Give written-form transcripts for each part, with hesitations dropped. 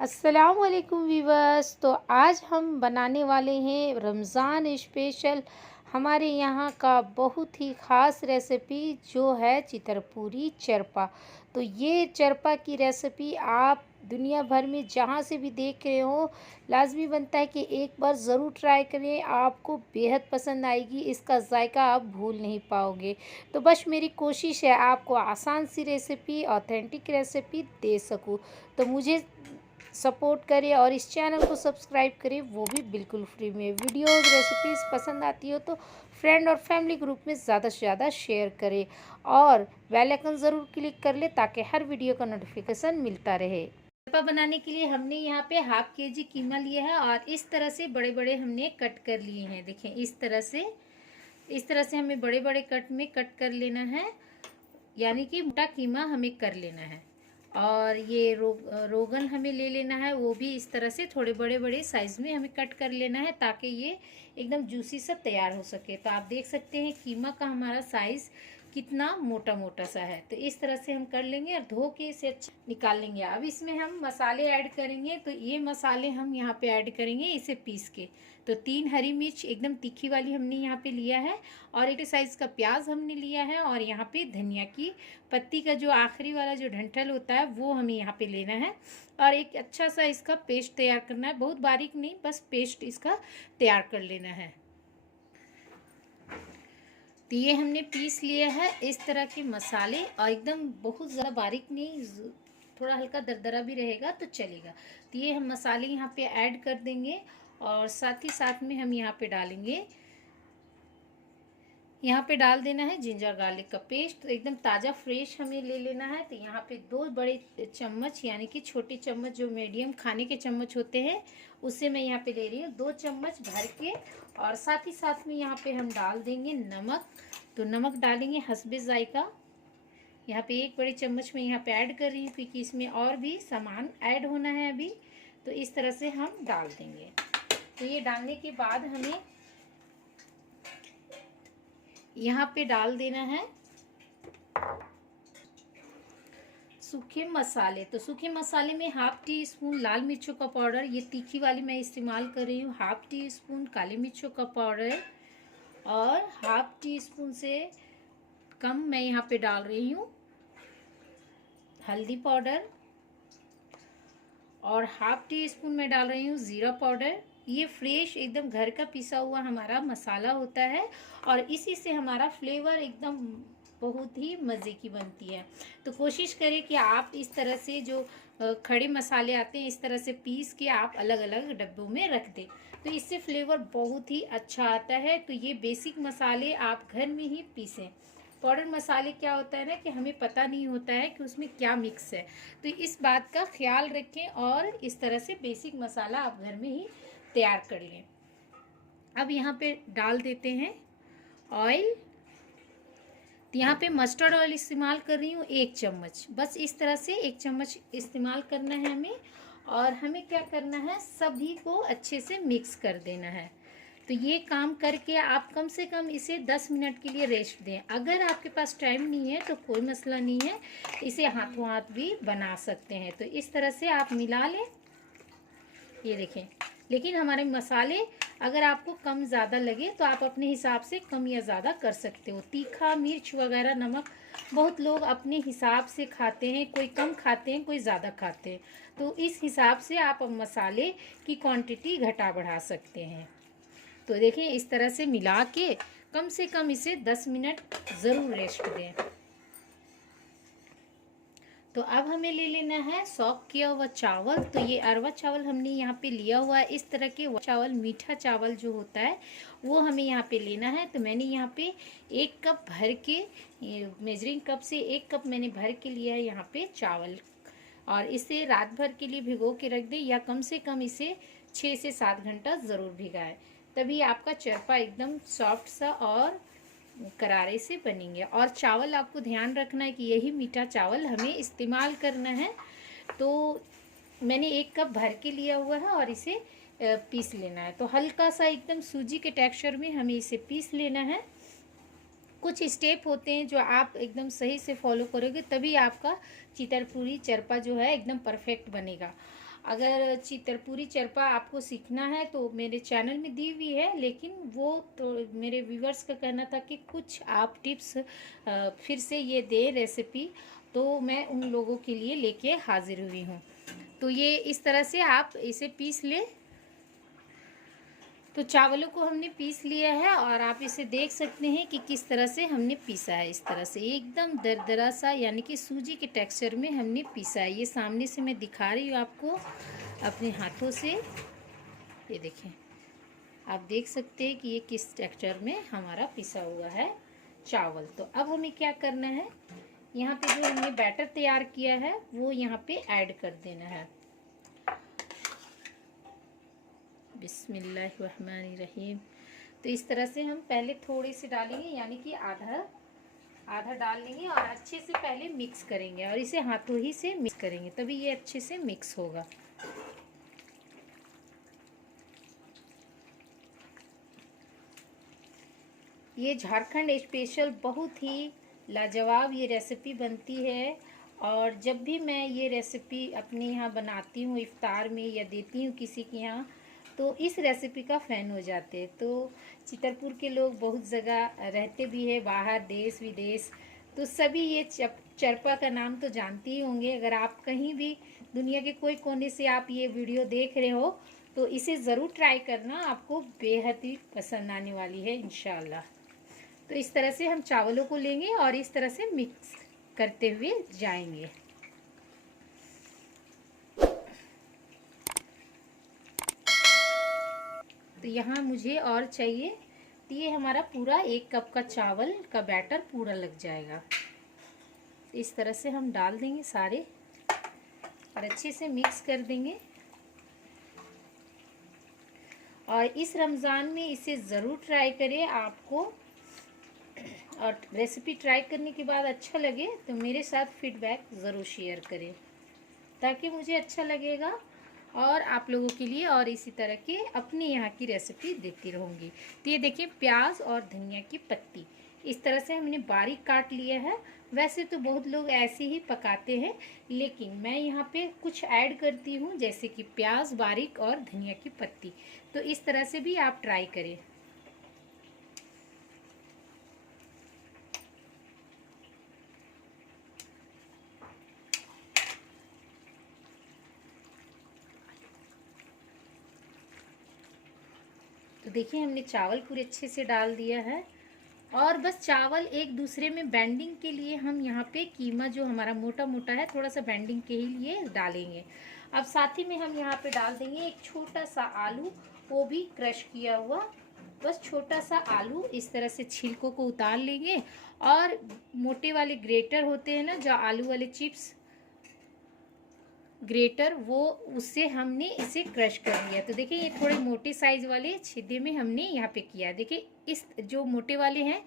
अस्सलाम वालेकुम वीवर्स। तो आज हम बनाने वाले हैं रमज़ान स्पेशल हमारे यहाँ का बहुत ही ख़ास रेसिपी जो है चितरपुरी चरपा। तो ये चरपा की रेसिपी आप दुनिया भर में जहाँ से भी देख रहे हो लाजमी बनता है कि एक बार ज़रूर ट्राई करें, आपको बेहद पसंद आएगी। इसका जायका आप भूल नहीं पाओगे। तो बस मेरी कोशिश है आपको आसान सी रेसिपी, ऑथेंटिक रेसिपी दे सकूँ। तो मुझे सपोर्ट करें और इस चैनल को सब्सक्राइब करें, वो भी बिल्कुल फ्री में। वीडियोस रेसिपीज़ पसंद आती हो तो फ्रेंड और फैमिली ग्रुप में ज़्यादा से ज़्यादा शेयर करें और बेल आइकन ज़रूर क्लिक कर ले ताकि हर वीडियो का नोटिफिकेशन मिलता रहे। चरपा बनाने के लिए हमने यहाँ पे हाफ केजी कीमा लिया है और इस तरह से बड़े बड़े हमने कट कर लिए हैं। देखें इस तरह से हमें बड़े बड़े कट में कट कर लेना है, यानी कि मोटा कीमा हमें कर लेना है। और ये रोगन हमें ले लेना है, वो भी इस तरह से थोड़े बड़े बड़े साइज़ में हमें कट कर लेना है ताकि ये एकदम जूसी सा तैयार हो सके। तो आप देख सकते हैं कीमा का हमारा साइज़ कितना मोटा मोटा सा है। तो इस तरह से हम कर लेंगे और धो के इसे अच्छा निकाल लेंगे। अब इसमें हम मसाले ऐड करेंगे। तो ये मसाले हम यहाँ पे ऐड करेंगे इसे पीस के। तो 3 हरी मिर्च एकदम तीखी वाली हमने यहाँ पे लिया है और एक साइज़ का प्याज हमने लिया है और यहाँ पे धनिया की पत्ती का जो आखिरी वाला जो डंठल होता है वो हमें यहाँ पे लेना है और एक अच्छा सा इसका पेस्ट तैयार करना है। बहुत बारीक नहीं, बस पेस्ट इसका तैयार कर लेना है। तो ये हमने पीस लिया है इस तरह के मसाले और एकदम बहुत ज़्यादा बारीक नहीं, थोड़ा हल्का दरदरा भी रहेगा तो चलेगा। तो ये हम मसाले यहाँ पे ऐड कर देंगे और साथ ही साथ में हम यहाँ पे डालेंगे, यहाँ पे डाल देना है जिंजर गार्लिक का पेस्ट। तो एकदम ताज़ा फ्रेश हमें ले लेना है। तो यहाँ पे 2 बड़े चम्मच यानी कि छोटे चम्मच जो मीडियम खाने के चम्मच होते हैं उससे मैं यहाँ पे ले रही हूँ 2 चम्मच भर के। और साथ ही साथ में यहाँ पे हम डाल देंगे नमक। तो नमक डालेंगे हस्बे जायका। यहाँ पे 1 बड़े चम्मच में यहाँ पे ऐड कर रही हूँ क्योंकि इसमें और भी सामान ऐड होना है अभी। तो इस तरह से हम डाल देंगे। तो ये डालने के बाद हमें यहाँ पे डाल देना है सूखे मसाले। तो सूखे मसाले में 1/2 टी स्पून लाल मिर्चों का पाउडर, ये तीखी वाली मैं इस्तेमाल कर रही हूँ। 1/2 टी स्पून काली मिर्चों का पाउडर और 1/2 टी स्पून से कम मैं यहाँ पे डाल रही हूँ हल्दी पाउडर और 1/2 टी स्पून मैं डाल रही हूँ जीरा पाउडर। ये फ्रेश एकदम घर का पिसा हुआ हमारा मसाला होता है और इसी से हमारा फ्लेवर एकदम बहुत ही मज़े की बनती है। तो कोशिश करें कि आप इस तरह से जो खड़े मसाले आते हैं इस तरह से पीस के आप अलग अलग डब्बों में रख दें, तो इससे फ्लेवर बहुत ही अच्छा आता है। तो ये बेसिक मसाले आप घर में ही पीसें। पाउडर मसाले क्या होता है ना कि हमें पता नहीं होता है कि उसमें क्या मिक्स है, तो इस बात का ख्याल रखें और इस तरह से बेसिक मसाला आप घर में ही तैयार कर लें। अब यहाँ पे डाल देते हैं ऑयल। तो यहाँ पे मस्टर्ड ऑयल इस्तेमाल कर रही हूँ 1 चम्मच। बस इस तरह से 1 चम्मच इस्तेमाल करना है हमें और हमें क्या करना है, सभी को अच्छे से मिक्स कर देना है। तो ये काम करके आप कम से कम इसे 10 मिनट के लिए रेस्ट दें। अगर आपके पास टाइम नहीं है तो कोई मसला नहीं है, इसे हाथों हाथ भी बना सकते हैं। तो इस तरह से आप मिला लें। ये देखें, लेकिन हमारे मसाले अगर आपको कम ज़्यादा लगे तो आप अपने हिसाब से कम या ज़्यादा कर सकते हो। तीखा मिर्च वगैरह नमक बहुत लोग अपने हिसाब से खाते हैं, कोई कम खाते हैं कोई ज़्यादा खाते हैं। तो इस हिसाब से आप मसाले की क्वांटिटी घटा बढ़ा सकते हैं। तो देखें इस तरह से मिला के कम से कम इसे 10 मिनट ज़रूर रेस्ट दें। तो अब हमें ले लेना है सॉक किया हुआ चावल। तो ये अरवा चावल हमने यहाँ पे लिया हुआ है। इस तरह के चावल, मीठा चावल जो होता है वो हमें यहाँ पे लेना है। तो मैंने यहाँ पे 1 कप भर के, मेजरिंग कप से 1 कप मैंने भर के लिया है यहाँ पे चावल और इसे रात भर के लिए भिगो के रख दें या कम से कम इसे 6 से 7 घंटा ज़रूर भिगाएं, तभी आपका चरपा एकदम सॉफ्ट सा और करारे से बनेंगे। और चावल आपको ध्यान रखना है कि यही मीठा चावल हमें इस्तेमाल करना है। तो मैंने 1 कप भर के लिया हुआ है और इसे पीस लेना है। तो हल्का सा एकदम सूजी के टेक्सचर में हमें इसे पीस लेना है। कुछ स्टेप होते हैं जो आप एकदम सही से फॉलो करोगे तभी आपका चितरपुरी चरपा जो है एकदम परफेक्ट बनेगा। अगर चितरपुरी चरपा आपको सीखना है तो मेरे चैनल में दी हुई है, लेकिन वो तो मेरे व्यूवर्स का कहना था कि कुछ आप टिप्स फिर से ये दे रेसिपी, तो मैं उन लोगों के लिए लेके हाजिर हुई हूँ। तो ये इस तरह से आप इसे पीस लें। तो चावलों को हमने पीस लिया है और आप इसे देख सकते हैं कि किस तरह से हमने पीसा है। इस तरह से एकदम दरदरा सा, यानी कि सूजी के टेक्सचर में हमने पीसा है। ये सामने से मैं दिखा रही हूँ आपको अपने हाथों से। ये देखें, आप देख सकते हैं कि ये किस टेक्सचर में हमारा पिसा हुआ है चावल। तो अब हमें क्या करना है, यहाँ पे जो हमने बैटर तैयार किया है वो यहाँ पे ऐड कर देना है। बिस्मिल्लाहिर्रहमानिर्रहीम। तो इस तरह से हम पहले थोड़े से डालेंगे, यानी कि आधा आधा डाल लेंगे और अच्छे से पहले मिक्स करेंगे और इसे हाथों ही से मिक्स करेंगे, तभी ये अच्छे से मिक्स होगा। ये झारखंड स्पेशल बहुत ही लाजवाब ये रेसिपी बनती है, और जब भी मैं ये रेसिपी अपने यहाँ बनाती हूँ इफ्तार में या देती हूँ किसी के यहाँ, तो इस रेसिपी का फ़ैन हो जाते हैं। तो चितरपुर के लोग बहुत जगह रहते भी है, बाहर देश विदेश, तो सभी ये चरपा का नाम तो जानते ही होंगे। अगर आप कहीं भी दुनिया के कोई कोने से आप ये वीडियो देख रहे हो तो इसे ज़रूर ट्राई करना, आपको बेहद ही पसंद आने वाली है इंशाल्लाह। तो इस तरह से हम चावलों को लेंगे और इस तरह से मिक्स करते हुए जाएंगे। तो यहाँ मुझे और चाहिए, तो ये हमारा पूरा 1 कप का चावल का बैटर पूरा लग जाएगा। इस तरह से हम डाल देंगे सारे और अच्छे से मिक्स कर देंगे। और इस रमज़ान में इसे ज़रूर ट्राई करें आपको, और रेसिपी ट्राई करने के बाद अच्छा लगे तो मेरे साथ फीडबैक ज़रूर शेयर करें, ताकि मुझे अच्छा लगेगा और आप लोगों के लिए और इसी तरह के अपने यहाँ की रेसिपी देती रहूँगी। तो ये देखिए, प्याज और धनिया की पत्ती इस तरह से हमने बारीक काट लिया है। वैसे तो बहुत लोग ऐसे ही पकाते हैं, लेकिन मैं यहाँ पे कुछ ऐड करती हूँ, जैसे कि प्याज बारीक और धनिया की पत्ती। तो इस तरह से भी आप ट्राई करें। तो देखिए, हमने चावल पूरे अच्छे से डाल दिया है और बस चावल एक दूसरे में बेंडिंग के लिए हम यहाँ पे कीमा जो हमारा मोटा मोटा है थोड़ा सा बेंडिंग के ही लिए डालेंगे। अब साथ ही में हम यहाँ पे डाल देंगे एक छोटा सा आलू, वो भी क्रश किया हुआ। बस छोटा सा आलू इस तरह से छिलकों को उतार लेंगे और मोटे वाले ग्रेटर होते हैं ना, जो आलू वाले चिप्स ग्रेटर, वो उससे हमने इसे क्रश कर लिया। तो देखिए, ये थोड़े मोटे साइज वाले छिद्दे में हमने यहाँ पे किया। देखिए, इस जो मोटे वाले हैं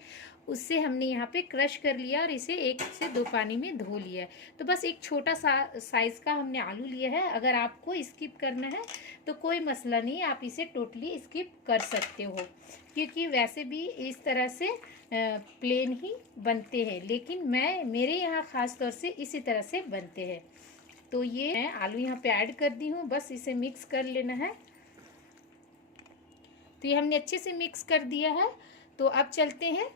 उससे हमने यहाँ पे क्रश कर लिया और इसे 1 से 2 पानी में धो लिया है। तो बस एक छोटा सा साइज का हमने आलू लिया है। अगर आपको स्किप करना है तो कोई मसला नहीं, आप इसे टोटली स्किप कर सकते हो, क्योंकि वैसे भी इस तरह से प्लेन ही बनते हैं, लेकिन मेरे यहाँ ख़ास तौर से इसी तरह से बनते हैं। तो ये मैं आलू यहाँ पे ऐड कर दी हूँ, बस इसे मिक्स कर लेना है। तो ये हमने अच्छे से मिक्स कर दिया है। तो अब चलते हैं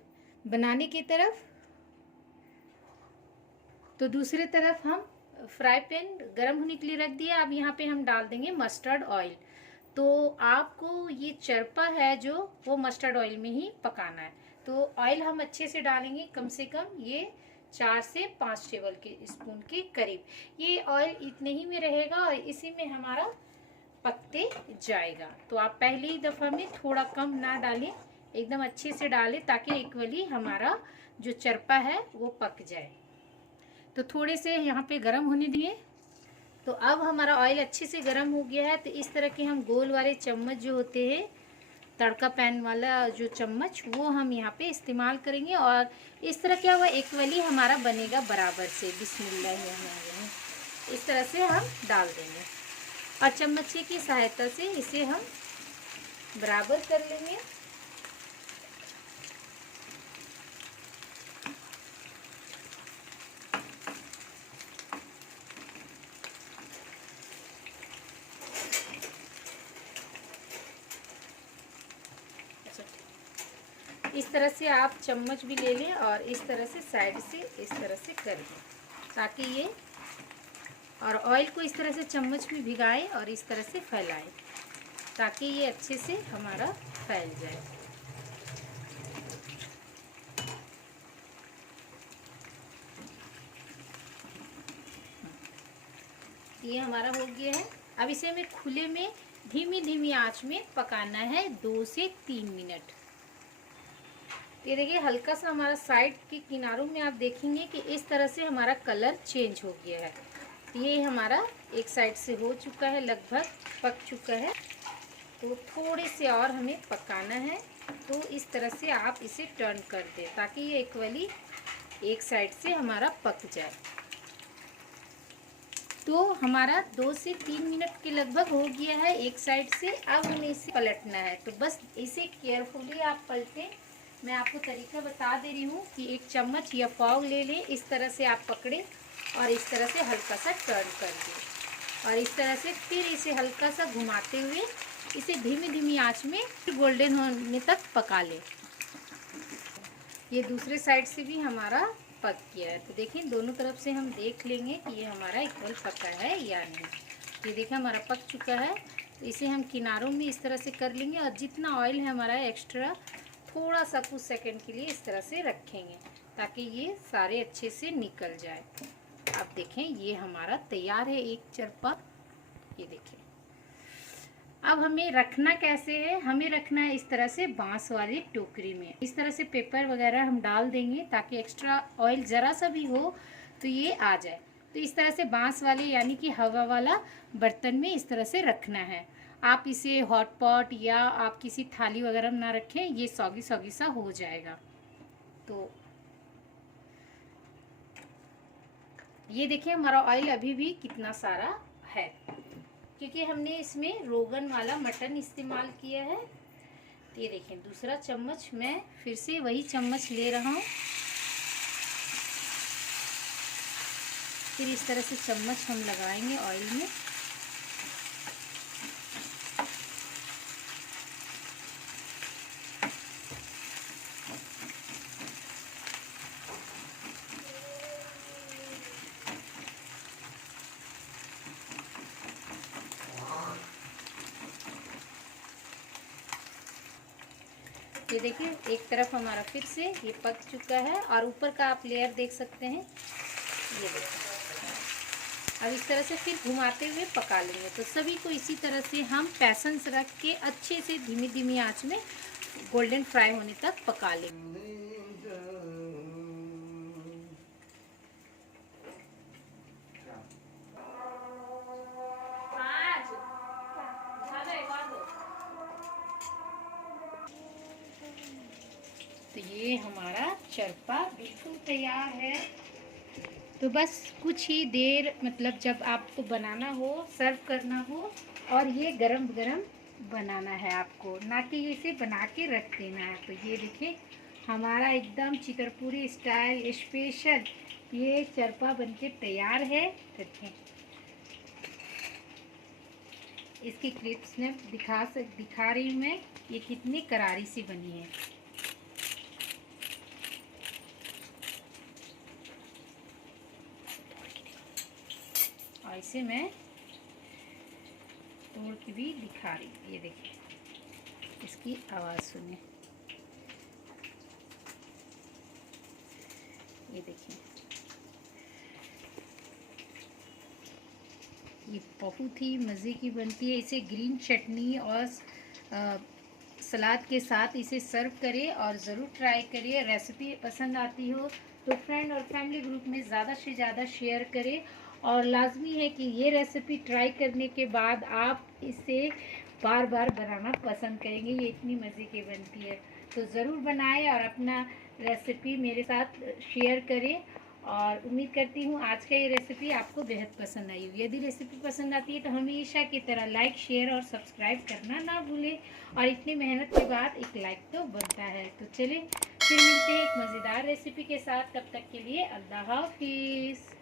बनाने की तरफ। तो दूसरी तरफ हम फ्राई पैन गर्म होने के लिए रख दिया। अब यहाँ पे हम डाल देंगे मस्टर्ड ऑयल। तो आपको ये चरपा है जो, वो मस्टर्ड ऑयल में ही पकाना है। तो ऑयल हम अच्छे से डालेंगे, कम से कम ये 4 से 5 टेबल के स्पून के करीब। ये ऑयल इतने ही में रहेगा और इसी में हमारा पकते जाएगा। तो आप पहली ही दफ़ा में थोड़ा कम ना डालें, एकदम अच्छे से डालें, ताकि इक्वली हमारा जो चरपा है वो पक जाए। तो थोड़े से यहाँ पे गरम होने दिए। तो अब हमारा ऑयल अच्छे से गरम हो गया है। तो इस तरह के हम गोल वाले चम्मच जो होते हैं, तड़का पैन वाला जो चम्मच, वो हम यहाँ पे इस्तेमाल करेंगे और इस तरह क्या हुआ, इक्वली हमारा बनेगा बराबर से। बिस्मिल्लाह, इस तरह से हम डाल देंगे और चम्मच की सहायता से इसे हम बराबर कर लेंगे। इस तरह से आप चम्मच भी ले लें और इस तरह से साइड से इस तरह से कर दें, ताकि ये, और ऑयल को इस तरह से चम्मच में भिगाएं और इस तरह से फैलाएं, ताकि ये अच्छे से हमारा फैल जाए। ये हमारा हो गया है। अब इसे हमें खुले में धीमी धीमी आंच में पकाना है 2 से 3 मिनट। ये देखिए हल्का सा हमारा साइड के किनारों में आप देखेंगे कि इस तरह से हमारा कलर चेंज हो गया है। ये हमारा एक साइड से हो चुका है, लगभग पक चुका है। तो थोड़े से और हमें पकाना है। तो इस तरह से आप इसे टर्न कर दें, ताकि ये इक्वली एक साइड से हमारा पक जाए। तो हमारा 2 से 3 मिनट के लगभग हो गया है एक साइड से। अब हमें इसे पलटना है, तो बस इसे केयरफुली आप पलटें। मैं आपको तरीका बता दे रही हूँ कि एक चम्मच या पाव ले लें, इस तरह से आप पकड़ें और इस तरह से हल्का सा टर्न कर दें, और इस तरह से फिर इसे हल्का सा घुमाते हुए इसे धीमी धीमी आंच में गोल्डन होने तक पका लें। ये दूसरे साइड से भी हमारा पक गया है। तो देखिए दोनों तरफ से हम देख लेंगे कि ये हमारा इक्वल पका है या नहीं। ये देखिए हमारा पक चुका है। तो इसे हम किनारों में इस तरह से कर लेंगे, और जितना ऑयल है हमारा एक्स्ट्रा, थोड़ा सा कुछ सेकंड के लिए इस तरह से रखेंगे, ताकि ये सारे अच्छे से निकल जाए। आप देखें ये हमारा तैयार है एक चरपा। ये देखिए अब हमें रखना कैसे है, हमें रखना है इस तरह से बांस वाली टोकरी में। इस तरह से पेपर वगैरह हम डाल देंगे, ताकि एक्स्ट्रा ऑयल ज़रा सा भी हो तो ये आ जाए। तो इस तरह से बांस वाले यानी कि हवा वाला बर्तन में इस तरह से रखना है। आप इसे हॉट पॉट या आप किसी थाली वगैरह में ना रखें, ये सौगी सौगी सा हो जाएगा। तो ये देखिए हमारा ऑयल अभी भी कितना सारा है, क्योंकि हमने इसमें रोगन वाला मटन इस्तेमाल किया है। ये देखें दूसरा चम्मच मैं फिर से वही चम्मच ले रहा हूँ। फिर इस तरह से चम्मच हम लगाएंगे ऑयल में। ये देखिए एक तरफ हमारा फिर से ये पक चुका है, और ऊपर का आप लेयर देख सकते हैं। ये देखिए अब इस तरह से फिर घुमाते हुए पका लेंगे। तो सभी को इसी तरह से हम पैसेंस रख के अच्छे से धीमी धीमी आंच में गोल्डन फ्राई होने तक पका लेंगे। तो ये हमारा चरपा बिल्कुल तैयार है। तो बस कुछ ही देर, मतलब जब आपको बनाना हो, सर्व करना हो, और ये गरम गरम बनाना है आपको, ना कि इसे बना के रख देना है। तो ये देखिए हमारा एकदम चितरपुरी स्टाइल स्पेशल ये चरपा बनके तैयार है। देखिए इसकी क्लिप्स में दिखा रही हूँ मैं, ये कितनी करारी सी बनी है। और इसे मैं तोड़ के भी दिखा रही हूँ। ये देखिए इसकी आवाज़ सुनिए। ये देखिए ये बहुत ही मज़े की बनती है। इसे ग्रीन चटनी और सलाद के साथ इसे सर्व करें, और ज़रूर ट्राई करिए। रेसिपी पसंद आती हो तो फ्रेंड और फैमिली ग्रुप में ज़्यादा से ज़्यादा शेयर करें, और लाजमी है कि ये रेसिपी ट्राई करने के बाद आप इसे बार बार बनाना पसंद करेंगे। ये इतनी मज़े की बनती है। तो ज़रूर बनाएं और अपना रेसिपी मेरे साथ शेयर करें, और उम्मीद करती हूँ आज का ये रेसिपी आपको बेहद पसंद आई होगी। यदि रेसिपी पसंद आती है तो हमेशा की तरह लाइक, शेयर और सब्सक्राइब करना ना भूलें, और इतनी मेहनत के बाद एक लाइक तो बनता है। तो चलिए फिर मिलते हैं एक मज़ेदार रेसिपी के साथ। तब तक के लिए अल्लाह हाफिज़।